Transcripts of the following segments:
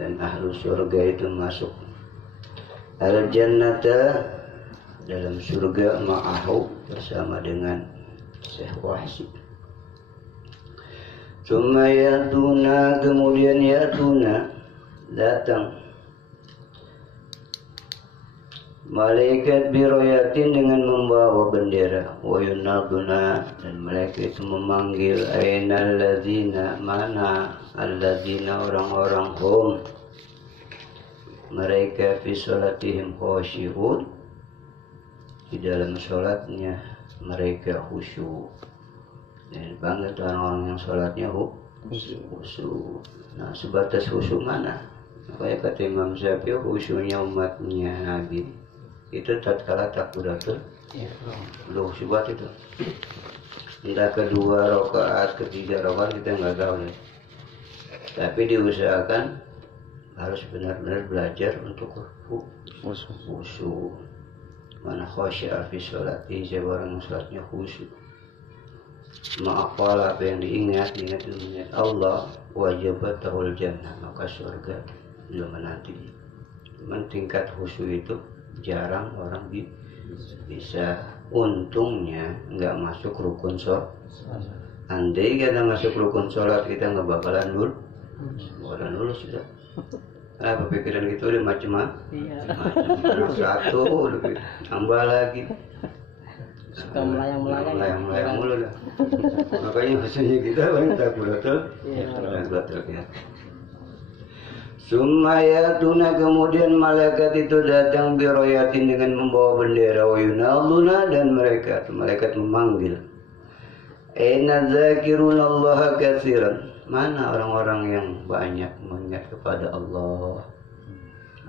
dan ahlu surga itu masuk al-jannata dalam surga ma'ahu bersama dengan Syekh Wahsi. Summa yatuna, kemudian yatuna datang malaikat biroyatin dengan membawa bendera, wa yunaduna, dan mereka itu memanggil ainal ladzina, mana alladzina, orang-orang hum mereka fi sholatihim khashi'un, di dalam sholatnya mereka khusyuk. Dan dipanggil orang-orang yang sholatnya khusyuk. Nah, sebatas khusyuk mana? Makanya kata Imam Syafi'i, khusyuknya umatnya Nabi itu tatkala takbiratul ihram. Sebab itu entah kedua rakaat, ketiga rakaat kita nggak tahu nih. Tapi diusahakan harus benar-benar belajar untuk khusyuk. Mana khasyi'a fi sholati, siapa orang yang sholatnya khusyuk. Ma'aqala, apa yang diingat Allah, wajabatahul jannah, maka surga belum menanti. Cuman tingkat khusyuk itu jarang orang bisa. Untungnya nggak masuk rukun sholat. Andai kita masuk rukun sholat, kita nggak bakalan lulus sudah. Apa pikiran kita udah macam-macam. Satu lebih tambah lagi. Suka melayang-melayang mulu lah. Makanya maksudnya kita paling takbiratul ihram. Sumayatuna, kemudian malaikat itu datang biroyatin dengan membawa bendera, wa yunaduna, dan malaikat memanggil. Aina zakirunallaha katsiran, mana orang-orang yang banyak mengingat kepada Allah.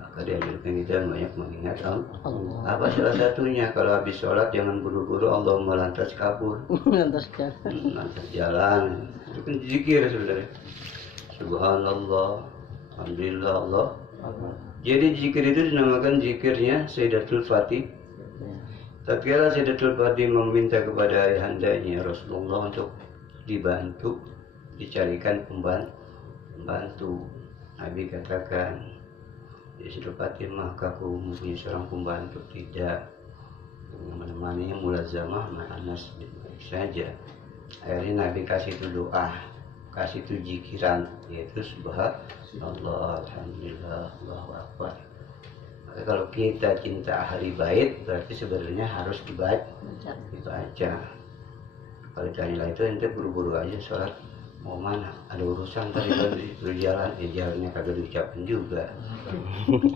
Maka dianjurkan kita banyak mengingat Allah. Apa salah satunya? Kalau habis sholat jangan buru-buru Allahumma lantas kabur. Lantas jalan. Itu kan zikir sebenarnya. Subhanallah, alhamdulillah, Allah. Jadi zikir itu dinamakan zikirnya Sayyidatul Fatih. Tatkala Sayyidatul Fatih meminta kepada ayahandanya Rasulullah untuk dibantu, dicarikan pembantu. Nabi katakan, ya sudah Fatimah, aku mempunyai seorang pembantu, tidak. Menemaninya mulazamah ma'anas saja. Akhirnya Nabi kasih itu doa, kasih itu zikiran, yaitu subhanallah, alhamdulillah, Allahu akbar. Maka kalau kita cinta ahli bait, berarti sebenarnya harus dibaca. Kalau ditanya itu ente buru-buru aja sholat, mau mana? Ada urusan tadi berjalan, jalannya kagak diucapin juga.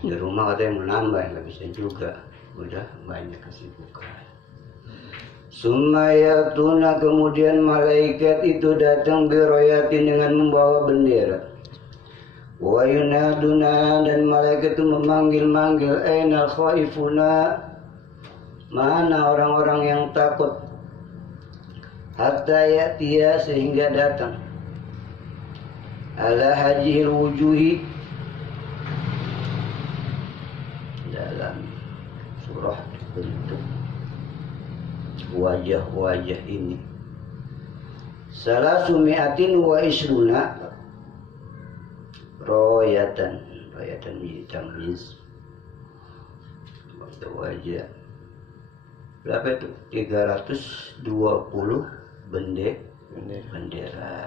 Di rumah ada yang menambah, nggak bisa juga. Udah banyak kesibukan. Sumayatuna, kemudian malaikat itu datang biroyatin dengan membawa bendera. Wa yunaduna, dan malaikat itu memanggil-manggil, ainal khaifuna, mana orang-orang yang takut. Hatta ya'tiya, sehingga datang. Ala hajihil wujuhi, dalam surah bentuk wajah-wajah ini. Salasumi'atin wa isruna royatan menjadi tamyiz. Wajah berapa itu? 320 bendera.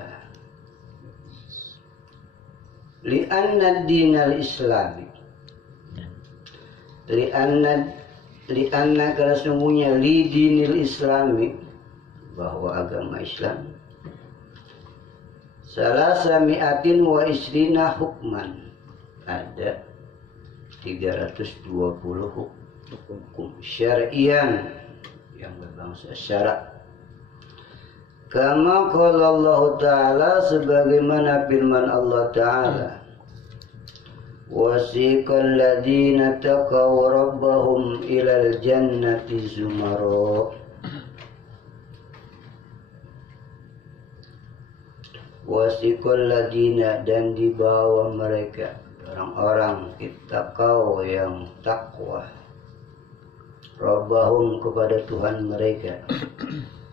Li'anna dinal islami, li'anna karena sesungguhnya li dinil islami, bahwa agama Islam, salasami'atin wa isrina hukman, ada 320 hukum syar'iyan yang berbangsa syarak. Kama qala Allah Ta'ala, sebagaimana firman Allah Ta'ala, wasiqal ladzina taqaw rabbahum ilal jannati zumara. Wasiqal ladzina, dan dibawa mereka orang-orang ittaqaw yang takwa, rabbahum kepada Tuhan mereka,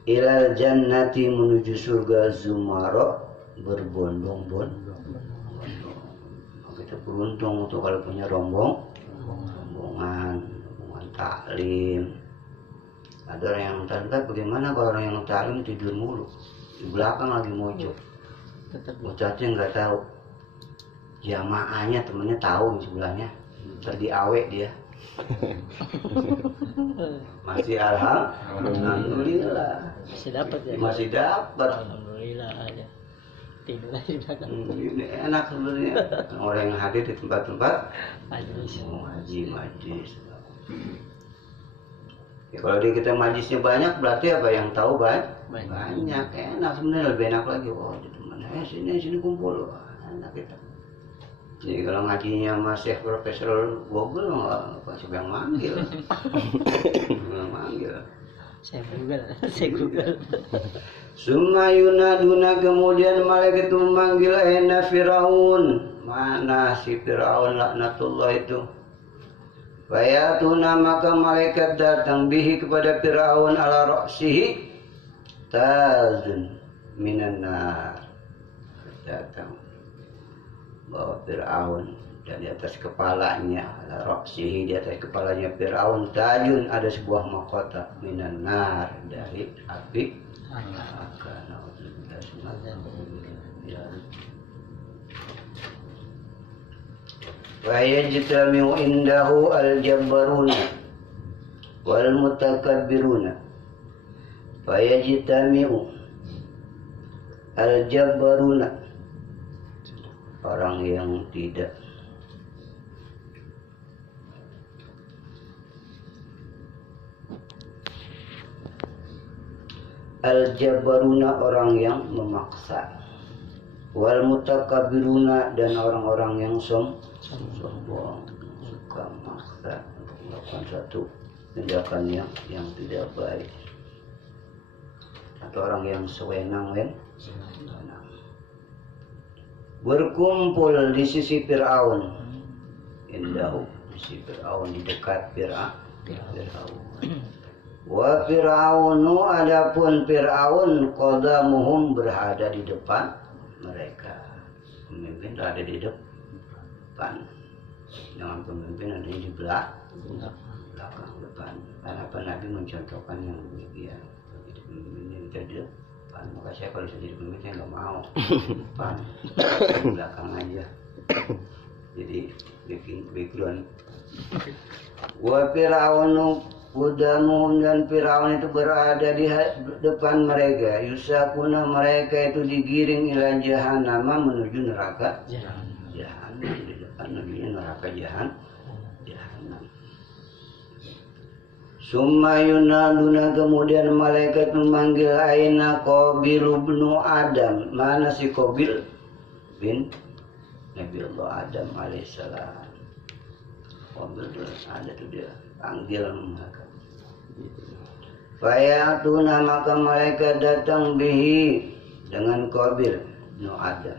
ilal jannati menuju surga, zumara berbondong-bondong. Kita beruntung tuh kalau punya rombongan taklim. Ada orang yang tadi bagaimana kalau orang yang taklim tidur mulu di belakang lagi mojok, ustadznya nggak tahu, jamaahnya temennya tahu di sebelahnya, terdiawek dia. Masih alhamdulillah Masih dapat ya. masih dapat. Alhamdulillah aja. Tidur aja di belakang. Ini enak sebenarnya orang yang hadir di tempat-tempat Majlis. majlis. Ya, kalau di kita majlisnya banyak berarti apa yang tahu banyak enak sebenarnya, lebih enak lagi. Oh di teman sini kumpul, enak kita. Jadi kalau ngajinya masih Profesor Google apa siapa yang manggil? Yang manggil. Saya Google. Summa yunaduna, kemudian malaikat itu memanggil aina Firaun. Mana si Firaun laknatullah itu? Fayatuna, maka malaikat datang bihi kepada Firaun ala ra'sihi tazun minan nar. Datang bawa Firaun dan di atas kepalanya ala ra'sihi, di atas kepalanya Firaun tajun, ada sebuah mahkota minan nar, dari api neraka. Wa yajtami'u indahu al-jabbaruna wal mutakabbiruna. Fa yajtami'u al-jabbaruna, orang yang tidak al-jabbaruna, orang yang memaksa, wal mutakabbiruna, dan orang-orang yang sombong, suka memaksa untuk melakukan satu tindakan yang tidak baik, atau orang yang sewenang-wenang. Berkumpul di sisi Fir'aun, indahu, di sisi Fir'aun, di dekat Fir'aun. Wa Fir'aunu, adapun Fir'aun, qadamuhum, berada di depan mereka. Pemimpin ada di depan, jangan pemimpin ada di belakang, depan. Karena apa Nabi mencontohkan yang demikian. Begitu pemimpinnya kita di depan, maka saya kalau saya jadi pemimpin saya nggak mau depan, belakang aja. Jadi bikin background. Wa Fir'aunu qadamuhum, dan Fir'aun itu berada di depan mereka. Yusakuna, mereka itu digiring ila jahannam, menuju neraka jahannam. Di depan menuju neraka jahannam. Summa yunaduna, kemudian malaikat memanggil aina Qabil ibnu Adam, mana si Qabil bin Nabiullah Adam alaihissalam. Qabil ada tuh dia panggil mereka. Fayatuna, maka malaikat datang bihi, dengan Qabil bin Adam.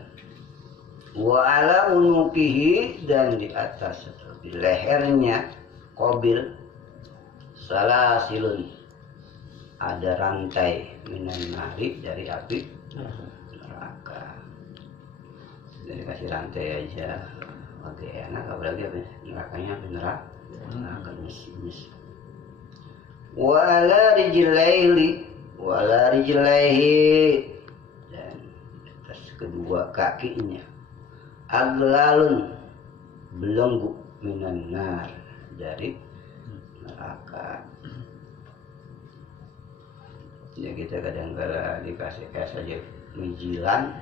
Wa ala unukihi, dan di atas atau di lehernya Qabil salasilun, ada rantai minan nari, dari api neraka. Jadi kasih rantai aja, oke enak, apalagi apa nerakanya, api neraka mis. Wa ala rijlaihi, dan atas kedua kakinya aglalun, belenggu minan nar, dari neraka. Ya kita kadang-kadang dikasih es aja mijilan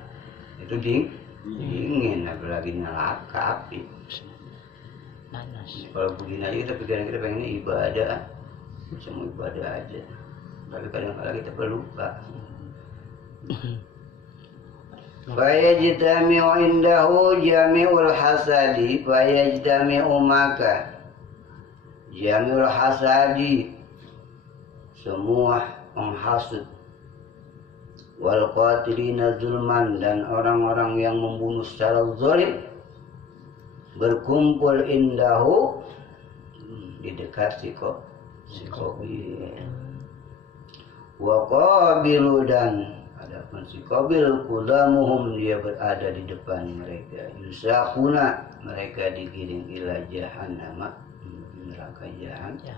itu dingin, apalagi neraka api. Kalau begini aja kita pikiran kita pengennya ibadah, semua ibadah aja, tapi kadang-kadang kita pelupa. Fayajtami'u indahu jami'ul hasadi, fayajtami'u, maka jami'ul hasadi, semua penghasut, wal qatilina zulman, dan orang-orang yang membunuh secara zalim, berkumpul indahu, di dekat si Qabil. Wa Qabilu, dan adapun si Qabil, qadamuhum, dia berada di depan mereka. Yusakuna, mereka digiring ila jahannam, neraka jahannam.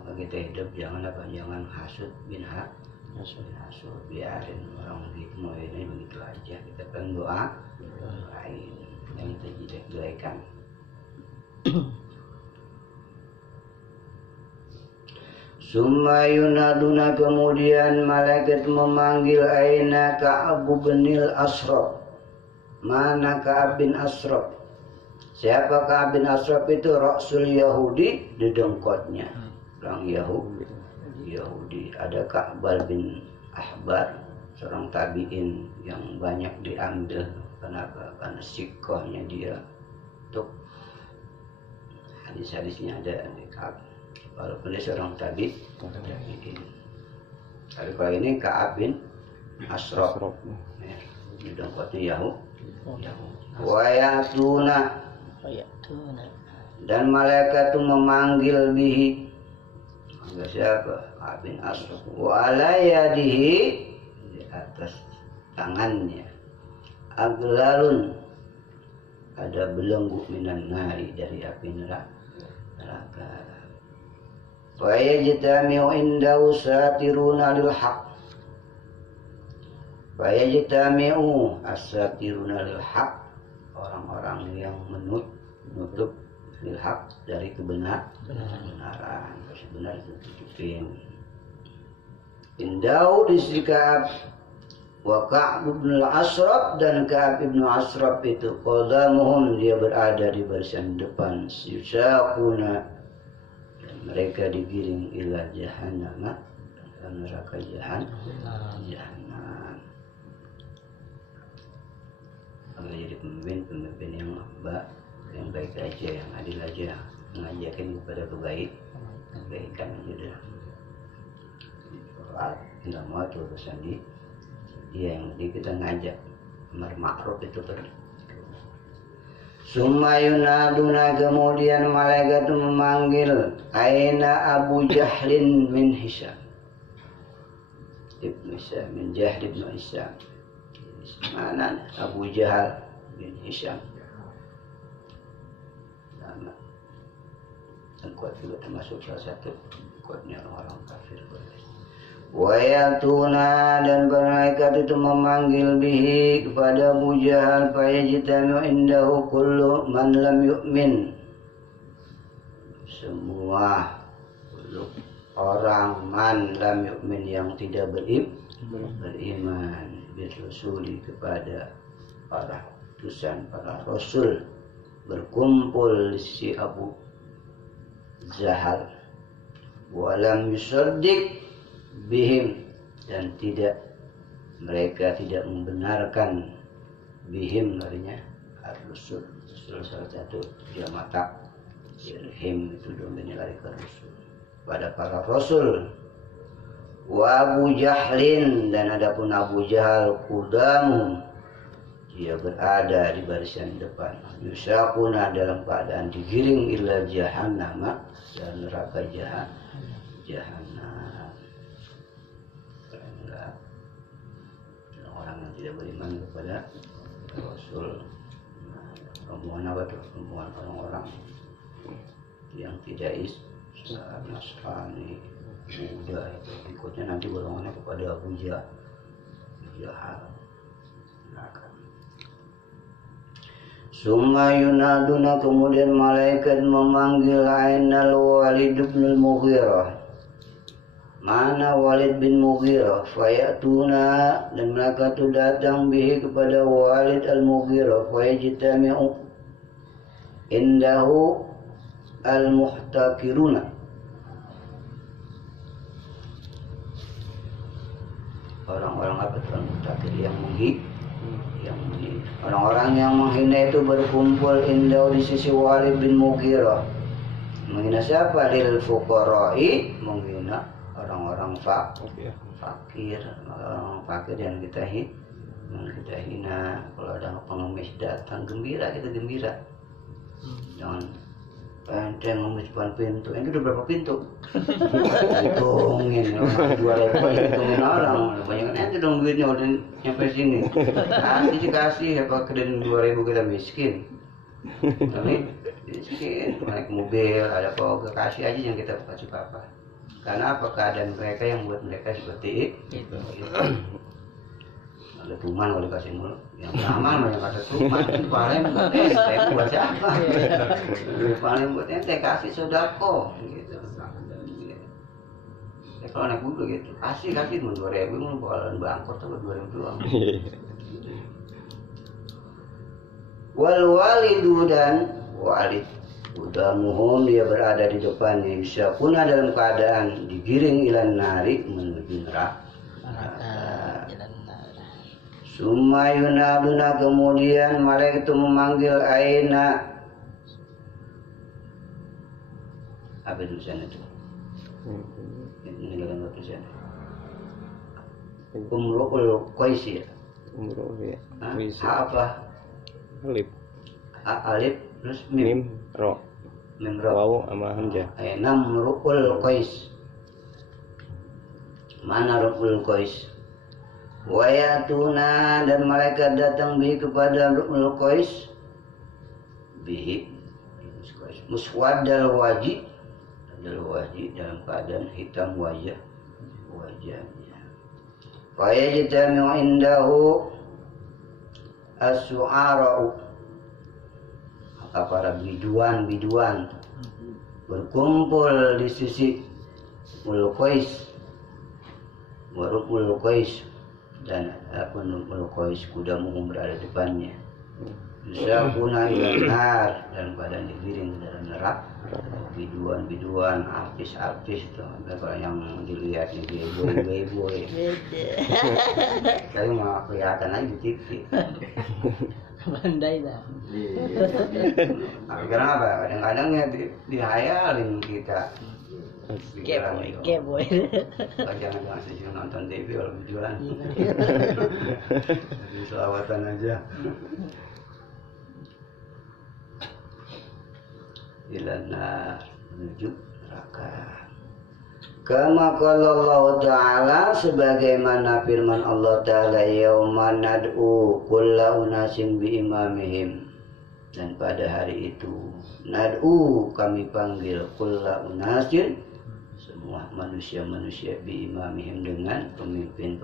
Maka kita hidup jangan hasud bin hasud, biarin orang gitu ini begitu aja. Kita kan doain yang kita jelek-jelekan. Summa yunaduna, kemudian malaikat memanggil aina Ka'ab bin Ashraf. Mana Ka'ab bin Ashraf? Siapa Ka'ab bin Ashraf itu? Rasul Yahudi, didengkotnya orang Yahudi. Ada Ka'bal bin Ahbar, seorang tabi'in yang banyak diambil. Kenapa? Karena sikohnya dia. Untuk hadis-hadisnya ada di Ka'ab. Walaupun dia seorang tabi'in. Tapi kalau ini Ka'ab bin Ashraf, didengkotnya Yahudi. Wayatuna, dan malaikat itu memanggil bihi. Manggil siapa? Ka'ab bin Ashraf. Wa ala yadihi, di atas tangannya aglalun, ada belenggu minan nari, dari api neraka. Wa yajtami'u indahu satiruna lil haq. Wa yajtami'u as-satiruna lil haq, orang-orang yang menutup lil haq, dari kebenaran. Benar itu tutupin. Indahu di sisi Ka'ab. Wa Ka'ab bin Ashraf, dan Ka'ab bin Ashraf itu qadamuhum, dia berada di barisan depan. Yusaquna, dan mereka digiring ila jahannam, neraka jahannam. Kalau jadi pemimpin yang baik aja, yang adil aja, mengajarkan kepada kebaikan aja dah. Tidak mau tuh urusan dia, yang penting kita ngajak amar ma'ruf itu terus. Summa yunaduna, kemudian malaikat itu memanggil aina Abu Jahlin min Hisham ibn Hisham, min Jahl ibn Hisham. Mana Abu Jahal bin Hisham? Nama dan kuat juga, termasuk salah satu kuatnya orang-orang kafir. Wayatuna, dan malaikat itu memanggil bihi, kepada Abu Jahal. Fayajtami'u indahu kullu man lam yu'min, semua orang man lam yu'min, yang tidak beriman birrusuli, kepada para utusan, para rasul, berkumpul si Abu Jahal. Walam yusaddiq bihim, dan mereka tidak membenarkan bihim, artinya ar-rusul. Salah satu jamata him itu domainnya lari ke rasul, pada para rasul. Wa Abu Jahlin, dan adapun Abu Jahal qudamum, dia berada di barisan depan. Yusaquna, dalam keadaan digiring ila jahannam, dan neraka jahannam. Orang yang tidak beriman kepada Rasul. Rombongan apa tuh? Rombongan orang-orang yang tidak Islam, Nasrani, Buddha, itu ikutnya nanti golongannya kepada Abu Jahal. Summa yunaduna, kemudian malaikat memanggil ainal Walid bin Mughirah. Mana Walid bin Mughirah? Fayatuna, dan mereka itu datang bihi, kepada Walid al-Mughirah. Fayajtami'u indahu al-muhtakiruna, orang-orang apa itu al-muhtakir, yang menghina. Orang-orang yang menghina itu berkumpul indahu, di sisi Walid bin Mughirah. Menghina siapa? Lil fuqara'i, menghina orang-orang fakir, orang fakir yang kita hina. Kalau ada pengemis datang, kita gembira. Jangan Enteng ngomong depan pintu, itu udah berapa pintu? Hitungin, orang 2.000 hitungin orang, banyak ente dong duitnya udah nyampe sini. Kasih, apa kedan 2.000 kita miskin. Tapi miskin, naik mobil, ada apa, kasih aja yang kita kasih apa. Karena apa keadaan mereka yang buat mereka seperti itu. Ada tuman kalau dikasih mulu, yang aman banyak kata tuman, paling buat ente buat siapa? Paling buat ente kasih sodako, gitu. Ya kalau naik mobil gitu, kasih mau 2.000 mau bakalan bangkrut tuh 2.000 doang. Wal walidu dan walid, udah muhum dia berada di depannya, bisa punah dalam keadaan digiring ilan nari menuju neraka. Sumayunaduna, kemudian malaikat itu memanggil aina. Apa tulisan itu? Ini kan tulisan. Umrul Qais ya. Umrul ya. Apa? Alif. Alif terus Mim ro. Mim ro. Waw sama hamzah. Aina Umrul Qais. Mana Umrul Qais? Wayatuna, dan malaikat datang bihi kepada Ru'ul Qais, bihi muswaddal wajih dalam keadaan hitam wajahnya. Fayajtami'u indahu as-su'ara'u, maka para biduan berkumpul di sisi Ru'ul Qais, Ru'ul Qais, dan Ru'ul Qais kuda muhum berada di depannya. Yusakuna ilan nar, dalam keadaan digiring ke dalam neraka. Biduan artis itu, kalau yang dilihat ini boy. Tapi malah kelihatan aja di TV. Pandai dah. Tapi kenapa? Kadang-kadang ya dihayalin kita. Keboy. Jangan sejauh nonton TV kalau berjualan. Jadi selawatan aja. Ilana menuju neraka. Kama qala Allah Ta'ala, sebagaimana firman Allah Ta'ala, yauma nad'u kulla unasin bi imamihim, dan pada hari itu nad'u, kami panggil, kulla unasin, semua manusia bi imamihim, dengan pemimpin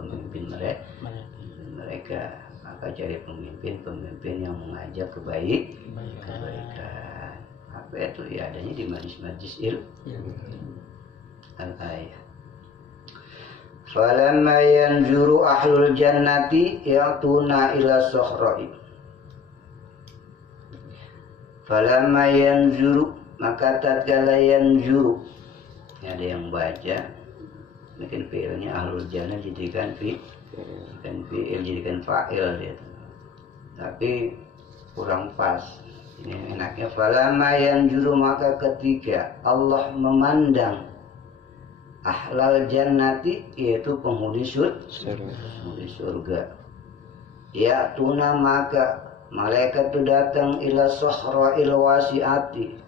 mereka. Maka cari pemimpin yang mengajak kebaikan. Apa itu ya, adanya di majlis al-ayah. Falamma yanzuru ahlul jannati ya'tuna ila sohra'i. Falamma yanzuru, maka tatkala yanzuru, ada yang baca mungkin fi'ilnya ahlul jannah jadikan fi'il, jadikan fa'il dia. Tapi kurang pas. Ini enaknya falamma yanzuru, maka ketika Allah memandang ahlal jannati, yaitu penghuni surga, ya tuna, maka malaikat itu datang ila sohra'il wasi'ati,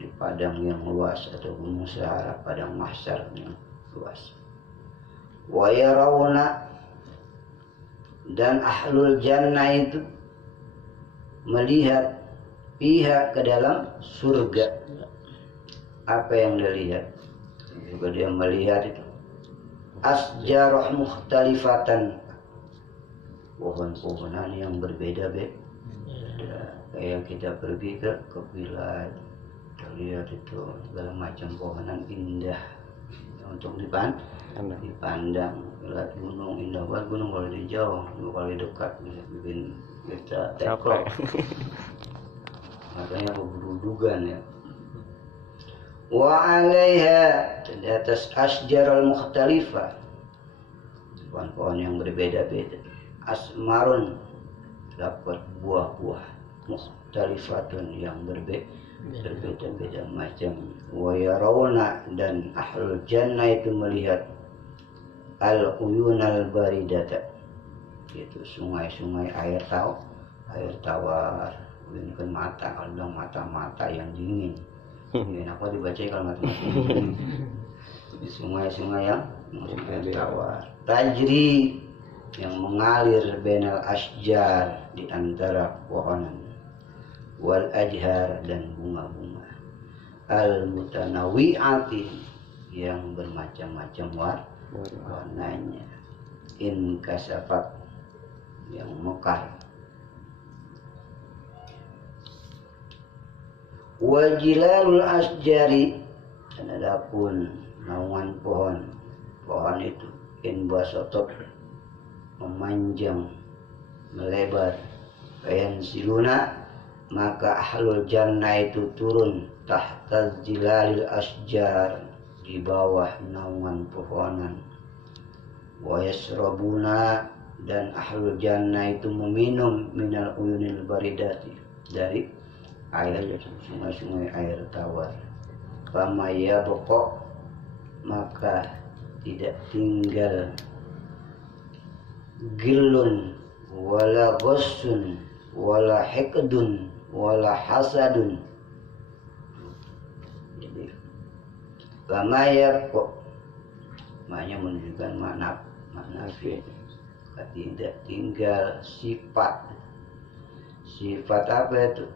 di padang yang luas atau gunung sahara, padang mahsyar yang luas. Wa yarawna, dan ahlul jannah itu melihat pihak ke dalam surga. Apa yang dia lihat? Juga dia melihat itu asjarah mukhtalifatan, pohon-pohonan yang berbeda-beda. Kayak kita pergi ke Bilad, kita lihat itu segala macam pohonan indah untuk dipandang. Lihat gunung, indah banget gunung kalau di jauh, kalau di dekat bikin kita tekok. Makanya keberudugan ya. Wa 'alaiha, di atas asjarul mukhtalifah, pohon-pohon yang berbeda-beda. Asmarun, dapat buah-buah mukhtalifatun, yang berbeda-beda macam. Wa yarawna, dan ahlul jannah itu melihat al-uyunal baridata, itu sungai-sungai air tawar. Ini kan mata, kalau bilang mata-mata yang dingin, Enak banget dibaca kalau nggak di sungai-sungai yang tawar. Tajri yang mengalir bainal asjar di antara pohonan, wal ajhar dan bunga-bunga, al mutanawi'ati yang bermacam-macam warnanya, in kasafat yang mekar, wajilalul asjari dan adapun naungan pohon itu in basotot memanjang melebar, bayan siluna maka ahlul jannah itu turun tahta zilalil asjar di bawah naungan pohonan, wa yasrabuna dan ahlul jannah itu meminum minal uyunil baridati dari air sungai-sungai air tawar. Fama yabqa maka tidak tinggal gilun wala ghassun wala hikdun wala hasadun. Jadi fama yabqa maknanya menunjukkan makna tidak tinggal sifat apa itu?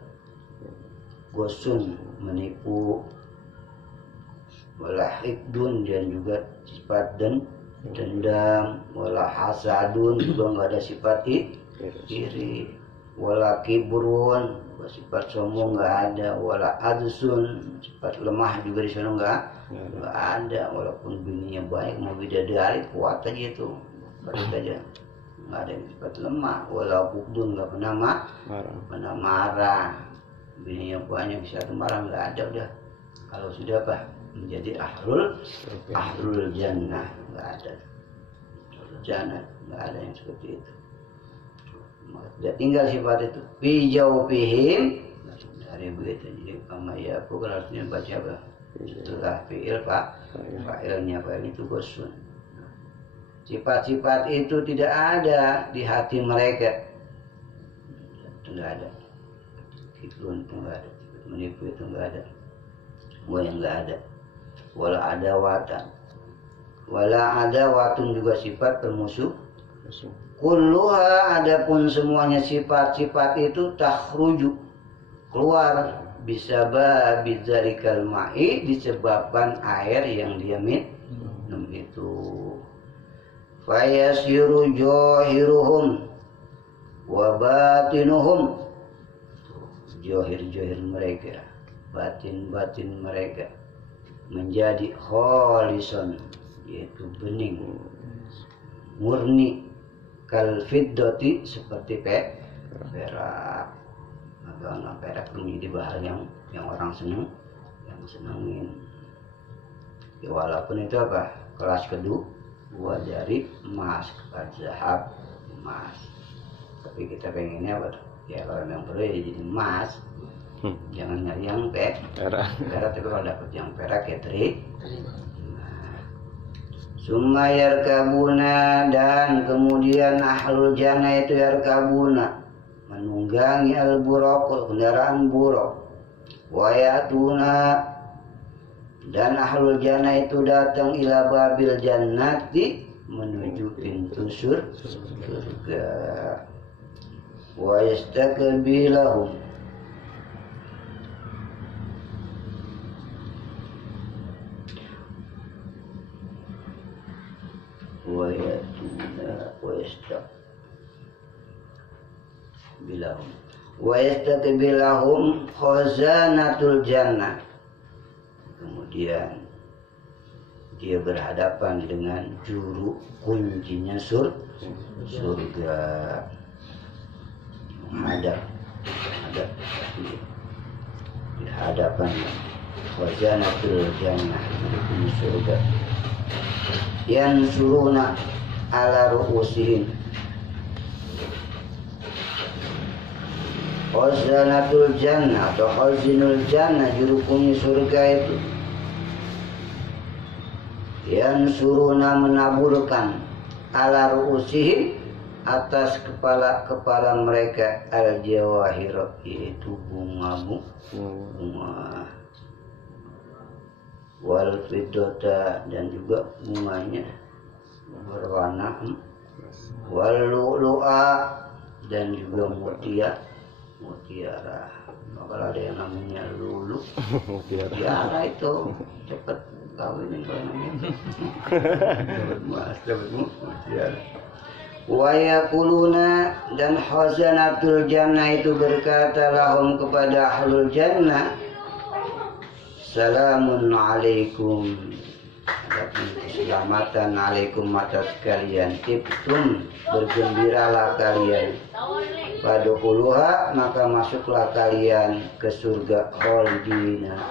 Gosun menipu, wala hikdun dan juga sifat dendam, wala hasadun juga nggak ada sifat iri, wala kibrun sifat sombong nggak ada, wala adsun sifat lemah juga di sana nggak ada, walaupun bininya baik mau bidadari kuat aja itu baik aja, nggak ada sifat lemah, wala bukdun nggak pernah marah, bininya banyak bisa marah nggak ada udah. Kalau sudah apa menjadi ahlul jannah nggak ada, ahlul jannah nggak ada yang seperti itu. Tidak tinggal sifat itu. Bijawfihim dari begitu. Jadi kama ya bukan artinya baca apa? Setelah fiil fa'ilnya fa'il itu gosun. Sifat-sifat itu tidak ada di hati mereka. Tidak ada. Kibrun itu tidak ada. Menipu itu tidak ada. Semua yang tidak ada. Wala ada watun juga sifat bermusuh. Kulluha adapun semuanya sifat-sifat itu takhruju keluar bisabab bizarikal ma'i disebabkan air yang dia minum itu. Fayasiru jahiruhum wa batinuhum, johir mereka, batin mereka menjadi khalisan, yaitu bening murni, kal fiddati seperti perak. Maka perak menjadi bahan yang orang senengin. Ya, walaupun itu apa? Kelas kedua dari emas, zahab emas. Tapi kita pengennya apa? Ya kalau yang perlu ya jadi emas. Jangan nyari yang perak. Tapi kalau dapat yang perak ya Summa yarkabuna dan kemudian ahlul jannah itu yarkabuna menunggangi al-buraq kendaraan buraq, wa yatuna dan ahlul jannah itu datang ila babil jannati menuju pintu surga, wa yastakbilahum wa yastakbilahum khazanatul jannah. Kemudian dia berhadapan dengan juru kuncinya surga. Menghadap di hadapan khazanatul jannah, juru surga. Yansuruna ala ru'usihim. Khazanatul jannah atau khazinul jannah, juru kunci surga itu yansuruna menaburkan ala ru'usihim atas kepala mereka al jawahir, yaitu bunga wal fiddata dan juga bunganya berwarna wal lu'lu'a dan juga mutiara. Kalau ada yang namanya lulu mutiara itu cepat kawinin kalau namanya dapat mutiara. Wa yaquluna dan khazanatul jannah itu berkata lahum kepada ahlul jannah, salamun alaikum, adapun keselamatan alaikum atas kalian, tibtum bergembiralah kalian, fadkhuluha maka masuklah kalian ke surga khalidina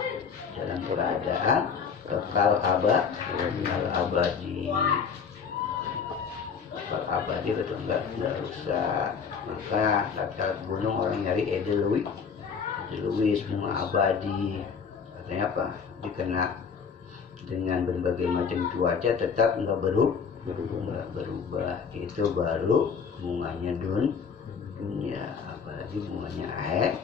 dalam keadaan kekal abadi. Kekal abadi betul enggak rusak. Maka tatkala gunung orang nyari edelweiss bunga abadi. Katanya apa? Dikena dengan berbagai macam cuaca tetap enggak berubah. Itu baru bunganya dunia, apalagi bunganya akhirat.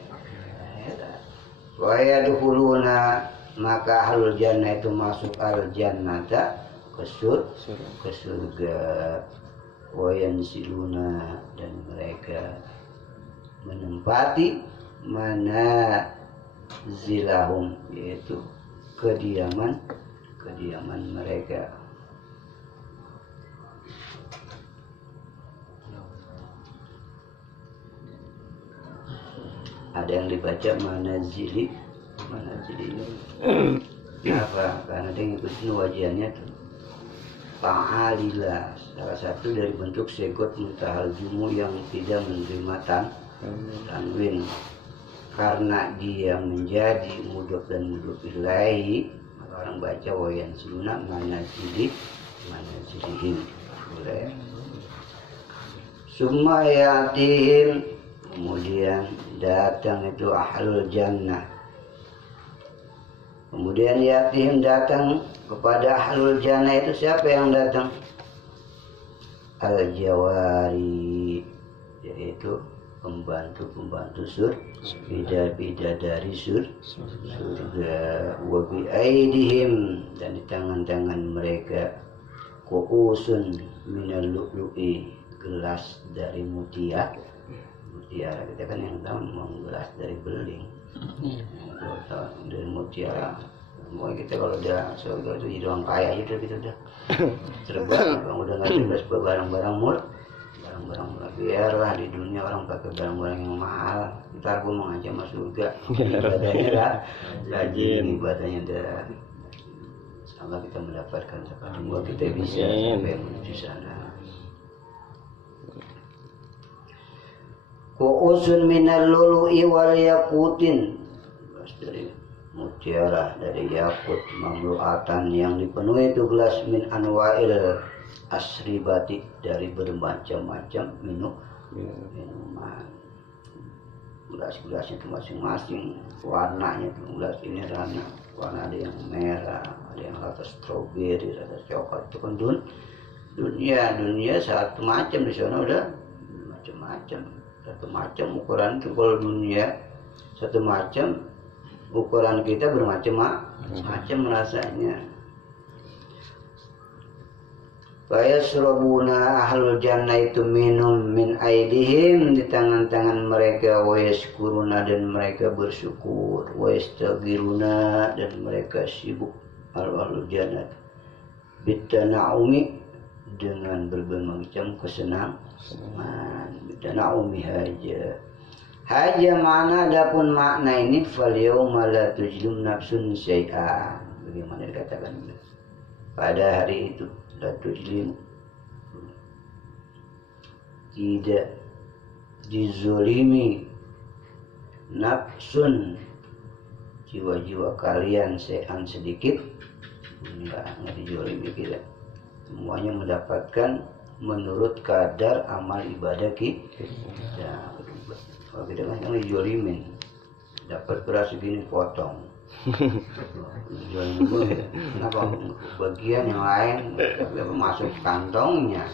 Wa yadkhuluna maka ahlul jannah itu masuk al jannata ke surga. Wa yansiluna dan mereka menempati mana zilahum, yaitu kediaman mereka. Ada yang dibaca manazili apa? Karena dia ngikutin wajiannya tuh fa'alila, salah satu dari bentuk segot muntahal jumu yang tidak menerima tanwin. Karena dia menjadi mudhof dan mudhof ilahi, maka orang baca wayan siluna manazilihim. Summa yatihim, kemudian datang itu ahlul jannah. Kemudian yatihim datang kepada ahlul jannah itu siapa yang datang? Al-jawari, yaitu pembantu bidadari surga. Wa bi aidihim dan di tangan-tangan mereka kuusun minal lu'lu'i, gelas dari mutiara. Kita kan yang tahu gelas dari beling. Dari mutiara. Semua kita kalau udah surga itu jadi orang kaya aja kita udah serba. Kalau udah nggak bebas barang-barang murah, biarlah di dunia orang pakai barang-barang yang mahal. Ntar gue mau ngajak masuk surga, ibadahnya lah, rajin ibadahnya dah. Semoga kita mendapatkan semoga kita bisa sampai menuju sana. Ku'usun minal lulu'i wal yakutin, dari mutiara, dari yakut, mamluatan yang dipenuhi itu gelas min anwa'il asribati, dari bermacam-macam minuman. Gelas-gelasnya itu masing-masing warnanya itu, gelas ini warna ada yang merah, ada yang rasa stroberi, rasa coklat. Itu kan dunia satu macam, di sana udah macam-macam. Satu macam ukuran itu, kalau dunia satu macam, ukuran kita bermacam-macam rasanya. Fayasrabuna ahlul jannah itu minum min aidihim, di tangan-tangan mereka, wa yaskuruna dan mereka bersyukur, wa yastaghiruna dan mereka sibuk ahlul jannah bitana'umi, dengan berbagai macam kesenangan. Bitana'umi haja makna, adapun makna ini fal yauma la tujlum nafsun syai'a, bagaimana dikatakan pada hari itu la tujlim, tidak dizolimi nafsun, jiwa-jiwa kalian syai'an sedikit, enggak dizolimi kita, semuanya mendapatkan menurut kadar amal ibadah kita. Kalau kita kan dijolimin, dapat beras segini potong. Kenapa bagian yang lain masuk kantongnya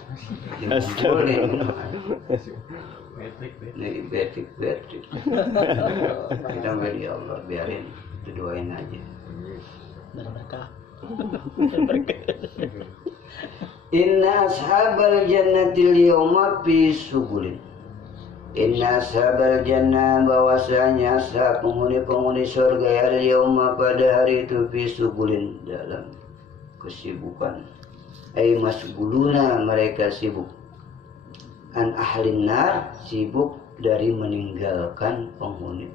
dikumpulin? Ini betik. Kita beri Allah, biarin, itu doain aja. Berkah. Inna ashabal jannatil yawma fi subulin. Inna ashabal jannah, bahwasanya ashab penghuni surga al-yawma pada hari itu fi subulin, dalam kesibukan. Ay masguluna, mereka sibuk. An ahlin nar, sibuk dari meninggalkan penghuni,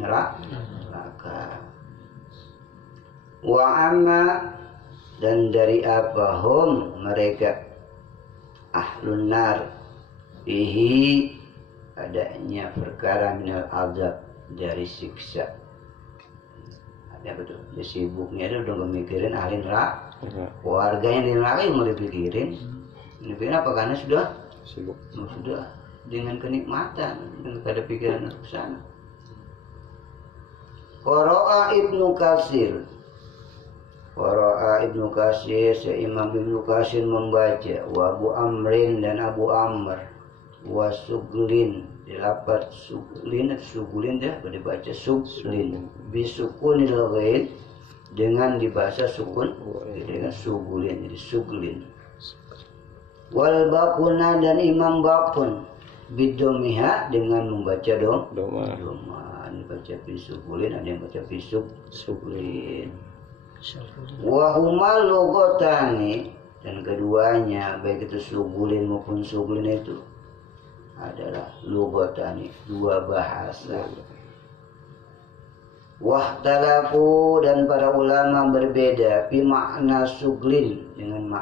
neraka. Wa amma, dan dari apa hum, mereka ahlun nar, bihi, adanya perkara minal azab, dari siksa. Ada betul, dia sibuknya itu udah memikirin ahli neraka, warga yang di neraka yang mau dipikirin. Ini apa? Karena sudah sibuk, sudah dengan kenikmatan, dengan pada pikiran ke sana. Qara'a Ibnu Katsir, Imam Ibnu Katsir membaca, wa Abu Amrin, dan Abu Amr, wa Suglin, dilapar Suglin dah, dibaca Suglin, bisukunil ghain, dengan dibaca sukun, dengan Suglin, jadi Suglin. Wal Baquna, dan Imam Baqun, bidomiha, dengan membaca doma, dibaca bisukulin, ada yang baca bisukulin. Wahuma lugotani, dan keduanya baik itu sugulin maupun suglin itu adalah lugotani, dua bahasa. Wahtalafu, dan para ulama berbeda fi makna suglin, dengan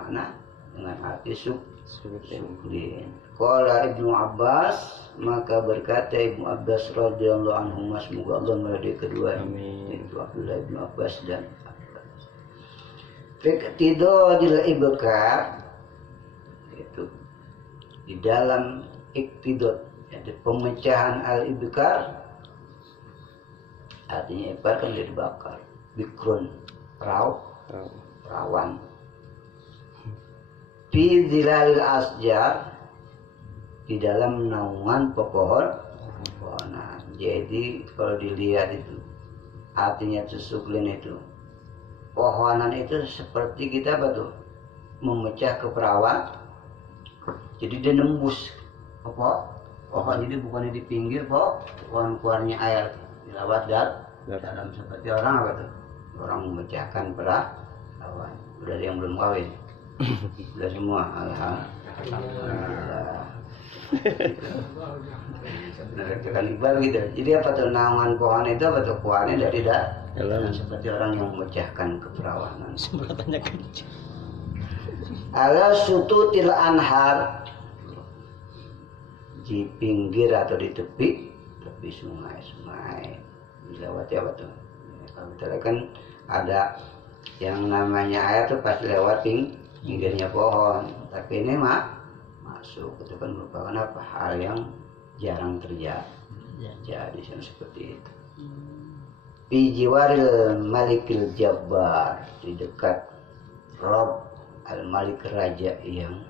arti suglin. Qala Ibnu Abbas, maka berkata Ibnu Abbas radhiyallahu anhu, semoga Allah meridai kedua, yaitu Abdullah Ibnu Abbas dan Iqtidadil ibkar, itu di dalam iqtidad, yaitu pemecahan al-ibkar, artinya ibkar kan dia dibakar, bikrun, perawan, fi zilalil asjar, di dalam naungan pepohonan. Jadi kalau dilihat itu artinya susuklin itu, pohonan itu seperti kita apa tuh, memecah ke perawan. Jadi dia nembus pohon, jadi bukan di pinggir pohon, keluarnya air dilawat dalam, seperti orang apa tuh, orang memecahkan perawan. Udah ada yang belum kawin? Udah semua, alhamdulillah. Kan Iqbal gitu. Jadi apa tuh, naungan pohon itu apa tuh, pohonnya dari dalam, seperti orang yang memecahkan keperawanan. Semprotannya kencang. Ala sututil anhar, di pinggir atau di tepi sungai dilewati apa tuh. Kalau kita lihat kan ada yang namanya air tuh pasti lewat pinggirnya pohon, tapi ini masuk, itu kan merupakan apa, hal yang jarang terjadi. Jadi seperti itu. Fi jiwaril malikil jabbar, di dekat Rob al-Malik, raja yang